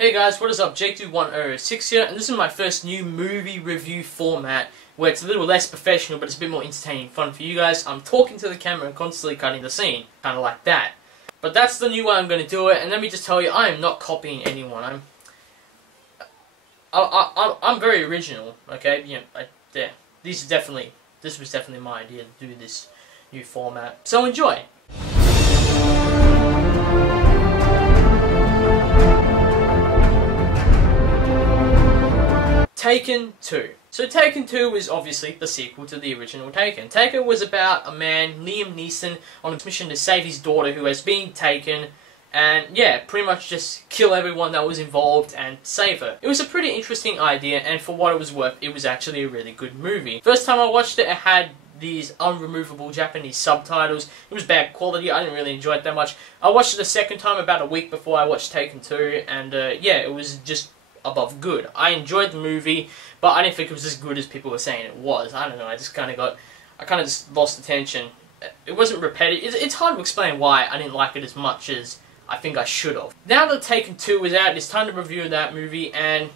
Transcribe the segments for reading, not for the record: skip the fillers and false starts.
Hey guys, what is up? Jake2106 here, and this is my first new movie review format where it's a little less professional but it's a bit more entertaining and fun for you guys. I'm talking to the camera and constantly cutting the scene, kind of like that. But that's the new way I'm going to do it, and let me just tell you, I am not copying anyone. I'm very original, okay? You know, this was definitely my idea to do this new format. So enjoy! Taken 2. So Taken 2 is obviously the sequel to the original Taken. Taken was about a man, Liam Neeson, on a mission to save his daughter who has been taken, and yeah, pretty much just kill everyone that was involved and save her. It was a pretty interesting idea, and for what it was worth, it was actually a really good movie. First time I watched it, it had these unremovable Japanese subtitles. It was bad quality, I didn't really enjoy it that much. I watched it a second time about a week before I watched Taken 2, and yeah, it was just above good. I enjoyed the movie, but I didn't think it was as good as people were saying it was. I don't know, I kind of just lost attention. It wasn't repetitive. It's hard to explain why I didn't like it as much as I think I should have. Now that Taken 2 is out, it's time to review that movie, and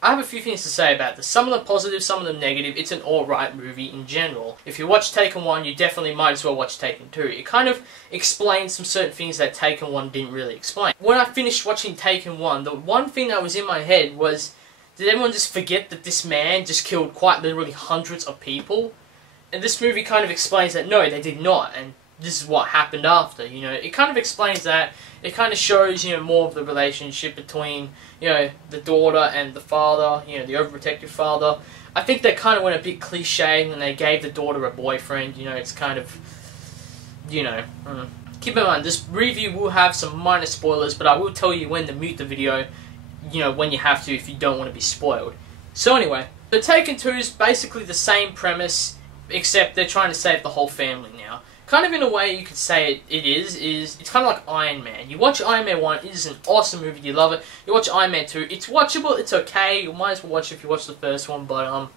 I have a few things to say about this. Some of them positive, some of them negative. It's an alright movie in general. If you watch Taken 1, you definitely might as well watch Taken 2. It kind of explains some certain things that Taken 1 didn't really explain. When I finished watching Taken 1, the one thing that was in my head was, did everyone just forget that this man just killed quite literally hundreds of people? And this movie kind of explains that, no, they did not, and this is what happened after, you know. It kind of explains that. It kind of shows, you know, more of the relationship between, you know, the daughter and the father, you know, the overprotective father. I think they kind of went a bit cliche when they gave the daughter a boyfriend, you know, it's kind of, you know. Keep in mind, this review will have some minor spoilers, but I will tell you when to mute the video, you know, when you have to if you don't want to be spoiled. So anyway, the Taken 2 is basically the same premise, except they're trying to save the whole family now. Kind of in a way you could say it's kind of like Iron Man. You watch Iron Man 1, it is an awesome movie, you love it. You watch Iron Man 2, it's watchable, it's okay, you might as well watch it if you watch the first one, but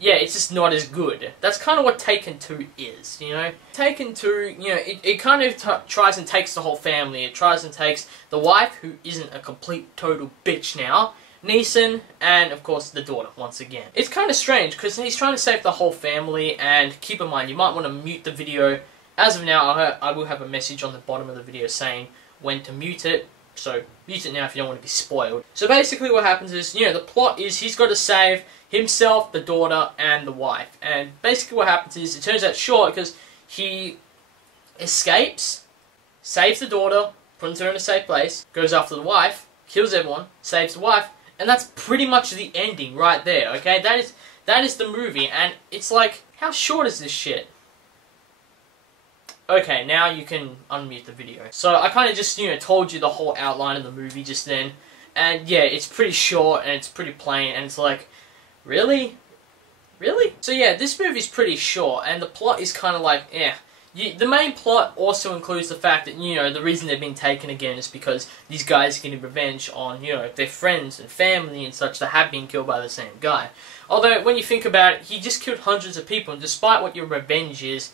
yeah, it's just not as good. That's kind of what Taken 2 is, you know? Taken 2, you know, it kind of tries and takes the whole family. It tries and takes the wife, who isn't a complete total bitch now, Neeson, and of course the daughter, once again. It's kind of strange, because he's trying to save the whole family, and keep in mind, you might want to mute the video. As of now, I will have a message on the bottom of the video saying when to mute it, so mute it now if you don't want to be spoiled. So basically what happens is, you know, the plot is he's got to save himself, the daughter, and the wife. And basically what happens is, it turns out short because he escapes, saves the daughter, puts her in a safe place, goes after the wife, kills everyone, saves the wife, and that's pretty much the ending right there, okay? That is the movie, and it's like, how short is this shit? Okay, now you can unmute the video. So I kind of just, you know, told you the whole outline of the movie just then. And yeah, it's pretty short and it's pretty plain and it's like, really? Really? So yeah, this movie's pretty short and the plot is kind of like, yeah. The main plot also includes the fact that, you know, the reason they've been taken again is because these guys are getting revenge on, you know, their friends and family and such that have been killed by the same guy. Although, when you think about it, he just killed hundreds of people, and despite what your revenge is,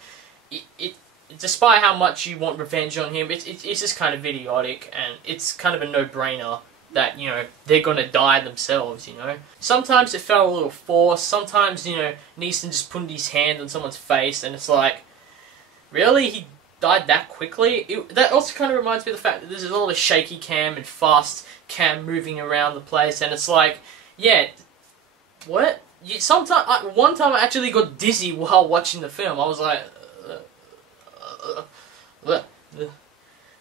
despite how much you want revenge on him, it's just kind of idiotic, and it's kind of a no-brainer that, you know, they're gonna die themselves, you know. Sometimes it felt a little forced, sometimes, you know, Neeson just put his hand on someone's face, and it's like, really? He died that quickly? That also kind of reminds me of the fact that there's a lot of shaky cam and fast cam moving around the place, and it's like, yeah, what? One time I actually got dizzy while watching the film. I was like,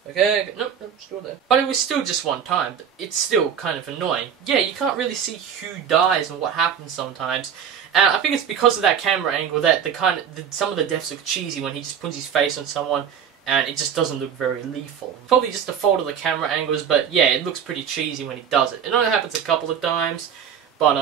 okay, nope, still there. But it was still just one time, but it's still kind of annoying. Yeah, you can't really see who dies and what happens sometimes. And I think it's because of that camera angle that some of the deaths look cheesy when he just puts his face on someone and it just doesn't look very lethal. Probably just the fault of the camera angles, but yeah, it looks pretty cheesy when he does it. It only happens a couple of times, but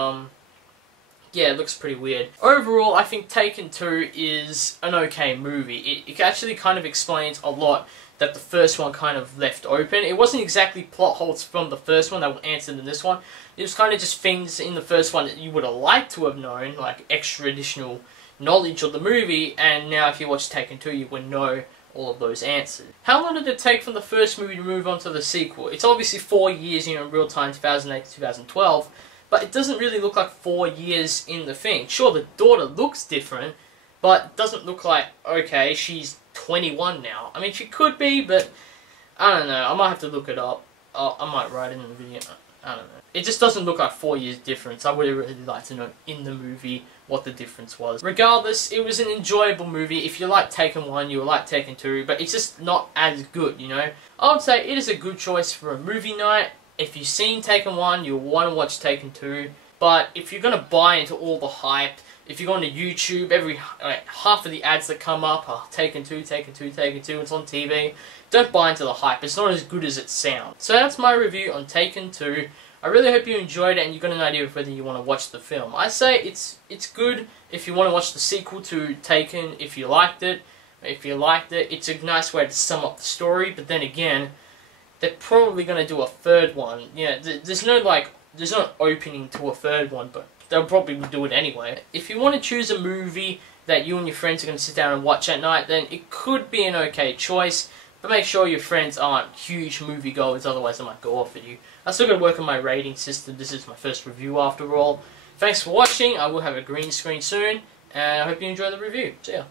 yeah, it looks pretty weird. Overall, I think Taken 2 is an okay movie. It actually kind of explains a lot that the first one kind of left open. It wasn't exactly plot holes from the first one that were answered in this one. It was kind of just things in the first one that you would have liked to have known, like extra additional knowledge of the movie, and now if you watch Taken 2 you would know all of those answers. How long did it take from the first movie to move on to the sequel? It's obviously 4 years, in real time, 2008 to 2012, but it doesn't really look like 4 years in the thing. Sure, the daughter looks different, but it doesn't look like, okay, she's 21 now. I mean, she could be, but I don't know. I might have to look it up. I might write it in the video. I don't know. It just doesn't look like 4 years difference. I would really like to know in the movie what the difference was. Regardless, it was an enjoyable movie. If you like Taken 1, you will like Taken 2, but it's just not as good, I would say it is a good choice for a movie night. If you've seen Taken 1, you'll want to watch Taken 2. But if you're going to buy into all the hype, if you go onto YouTube, half of the ads that come up are Taken 2, Taken 2, Taken 2, it's on TV. Don't buy into the hype, it's not as good as it sounds. So that's my review on Taken 2. I really hope you enjoyed it and you got an idea of whether you want to watch the film. I say it's good if you want to watch the sequel to Taken, if you liked it. If you liked it, it's a nice way to sum up the story, but then again, they're probably going to do a third one. There's no opening to a third one, but they'll probably do it anyway. If you want to choose a movie that you and your friends are going to sit down and watch at night, then it could be an okay choice, but make sure your friends aren't huge moviegoers, otherwise they might go off at you. I still got to work on my rating system. This is my first review after all. Thanks for watching. I will have a green screen soon, and I hope you enjoy the review. See ya.